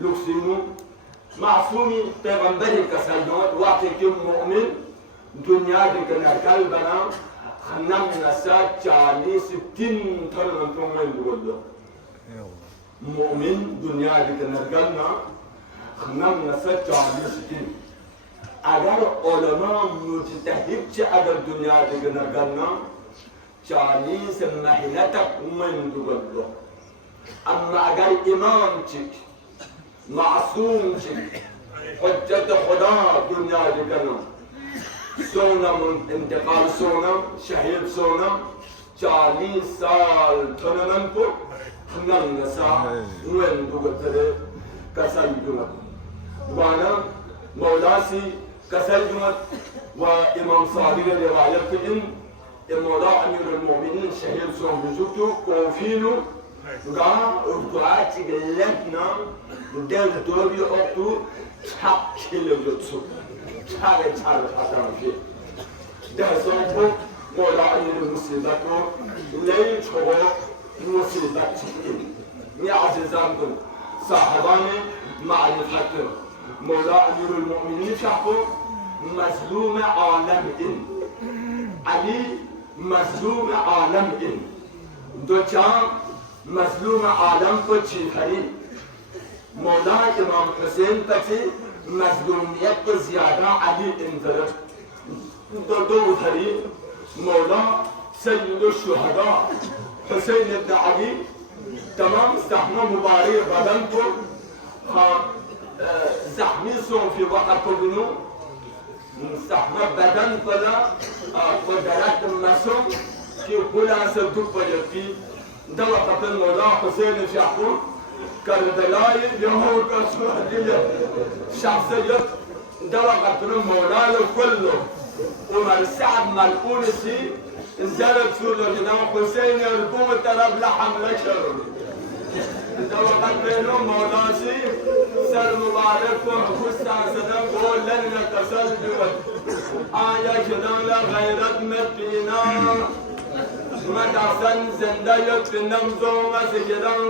لوكسيمو معصومي پیغمبری کسایات وقتی که مؤمن دنیا دیگر کلبنا خنم نسا 40-60 تن من بقوله مؤمن دنیا دیگر کلنا خنم نسا 40-60 اگر علما مجتهد چه اگر دنیا دیگر کلنا 40 مهلت من بقوله اما اگر امام چک معصوم چک حجت خدا دنیا دیگرنا سونم انتقال سونم شهید سونم 40 سال تنمن کو خنم نسا نوین دوگتره کسل جمت وانا مولاسی کسل جمت و امام صادق روایت ان مولا امیر المؤمنین شهید سون بزوتو کوفینو ga urduaci gilletna del dobi oktu çak kilogutsu çare atamfi derson bu mola ayır musibatu ley çoğu musibet çıkın ni azizan kun sahabani marifetı mola amirul mu'minin şahı mazlume alem'in Ali mazlume alem'in doçan مظلوم عالم کو چیخری مولا امام حسین پتی مظلومیت کو زیادہ علی انذرت دو اتری مولا سید الشهداء حسین ابن علی تمام زخم مبارک بدن کو زخمی سون فی وقت کو بنو زخم بدن کلا قدرت مسوم که کلا سدو پجتی دوا قتل مولا حسين شحقون كالدلايل يهود كالسوهدية شخصية دوا قتل مولا كله ومال سعد ملقون سي انزلت سورة جنام حسين يربو تراب لحم لشر دوا قتل مولا سي سر مبارك وحسان سنم قول لن يتصل بوت آيا جنام غيرت مدينة مدعسن زنده یک نمزو مسجدان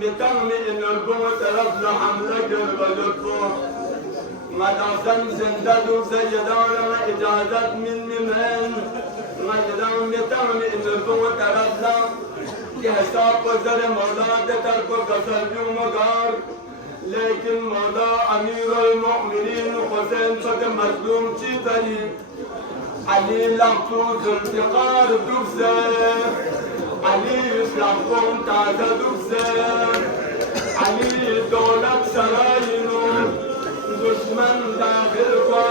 متم این البو طرف لحمله کربلکو مدعسن زنده دو سیدان اجازت من ممن مجدان متم این البو طرف لحم که حساب قدر مولا دتر کو کسل جو مگار لیکن مولا امیر المؤمنین حسین فت مظلوم چی تری علي لمتو ذوالفقار دوبزه علي لمتون تازه دوبزه علي دولت سراينو دشمن داخل فا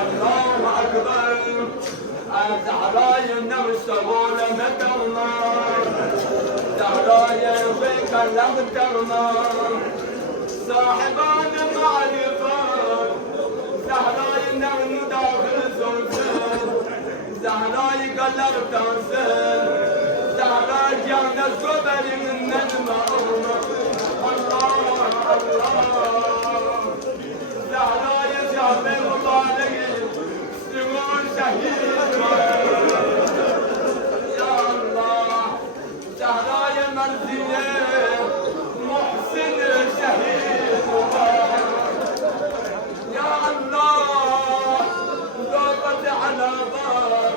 الله اكبر زهراي نمشتغل متونا زهراي بك لمتونا صاحبان المعرفة زهراي نمنو داخل زهراي قلب تنزل زهراي جانا الزبر من المأمة الله زهراي جامع مبارك سمون شهيد يا الله زهراي مرزية محسن شهيد يا الله ضربت على بار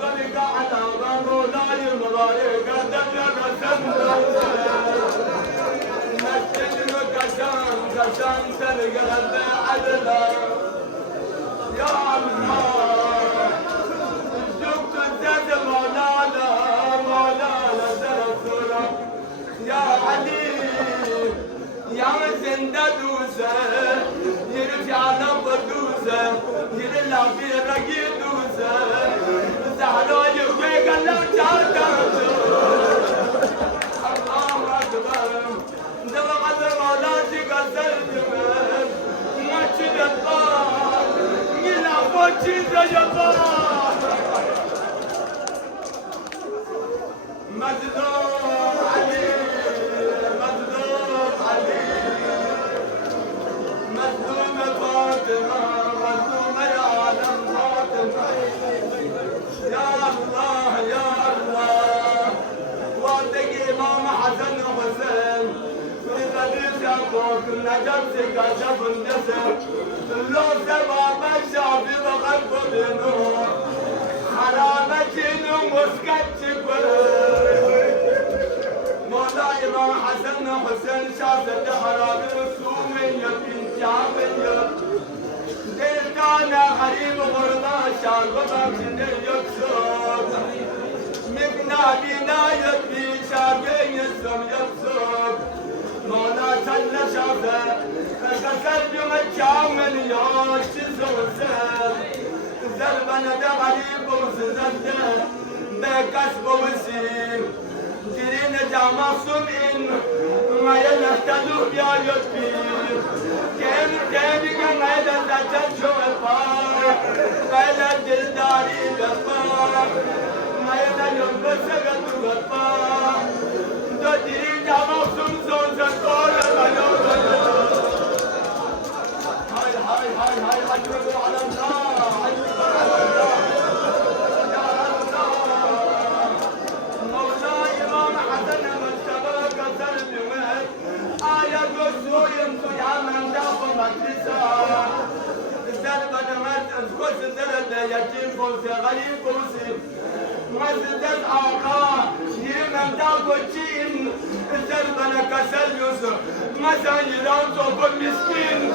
ضرق على بار ولاي مبارك دمر مسجد كشان تلقى عدلا يا الله جبت الزاد مولانا درسولا يا علي يا زندة دوسة يرجع لبدوسة يرجع في رقيب دوسة زهرا يويق لو جاكتو الله أكبر دمع المولاتي قصرت من مجد الطار يلا فوتي زجبار مجدور علي مجدور علي مظلوم فاطمة مظلوم يا عالم فاطمة يا الله يا الله وعندك إمام حسن وحسين في غدير صوت نجم سكاشة بندسة لو سباب الشعبي بغرب بنور حرامتين ومسكت مولاي إمام حسن حسين شافت حرام رسومية بنت عمية دلتانا غريب غربة شاربة من يكسر مقنا بنا يبي شاقين يسم يكسر مولا تل شافة فكسر يوم الكامل يوشز وزر زربنا دا غريب وززده بكسب وسيم ترين جامع سمين ما ينحتلو بيا يطبير كم كان ما يدزجن شوفا فلا جلداري بفا ما ينالون بسغت بفا دو ترين جامع سمزون زكور هاي هاي هاي هاي حجروا على الله حجروا على الله يتيم كوسي غريب كوسي مزدد آقا يمن داكو تشين زربنا كسل يوسف مسا يلان صوب المسكين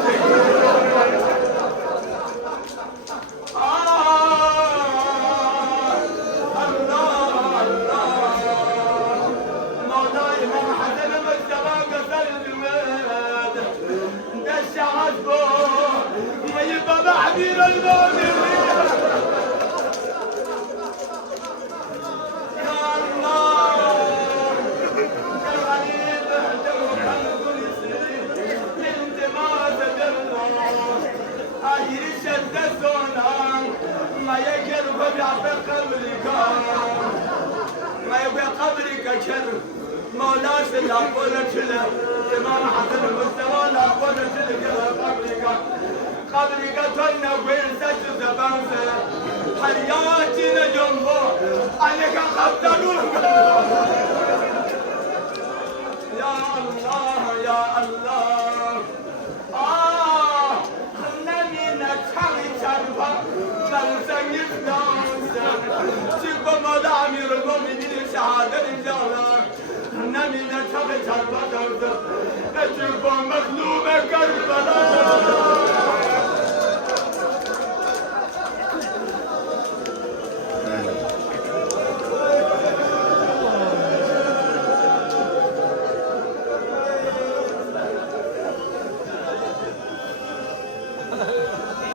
الله الله مولاي إمام حسن مجتبى كسل المد دش عزبه ما يبقى بعبير المؤمنين ما يقدر ببيع بقبرك ما يبيع قبرك شر مولاش لا قولة له إمام حسن المستوى لا قولة له قبرك تنا وين سجد بانسة حياتنا جنبه عليك قبضلوك يا الله يا الله أمير المؤمنين شهادة الجارة نمينا شغل شربة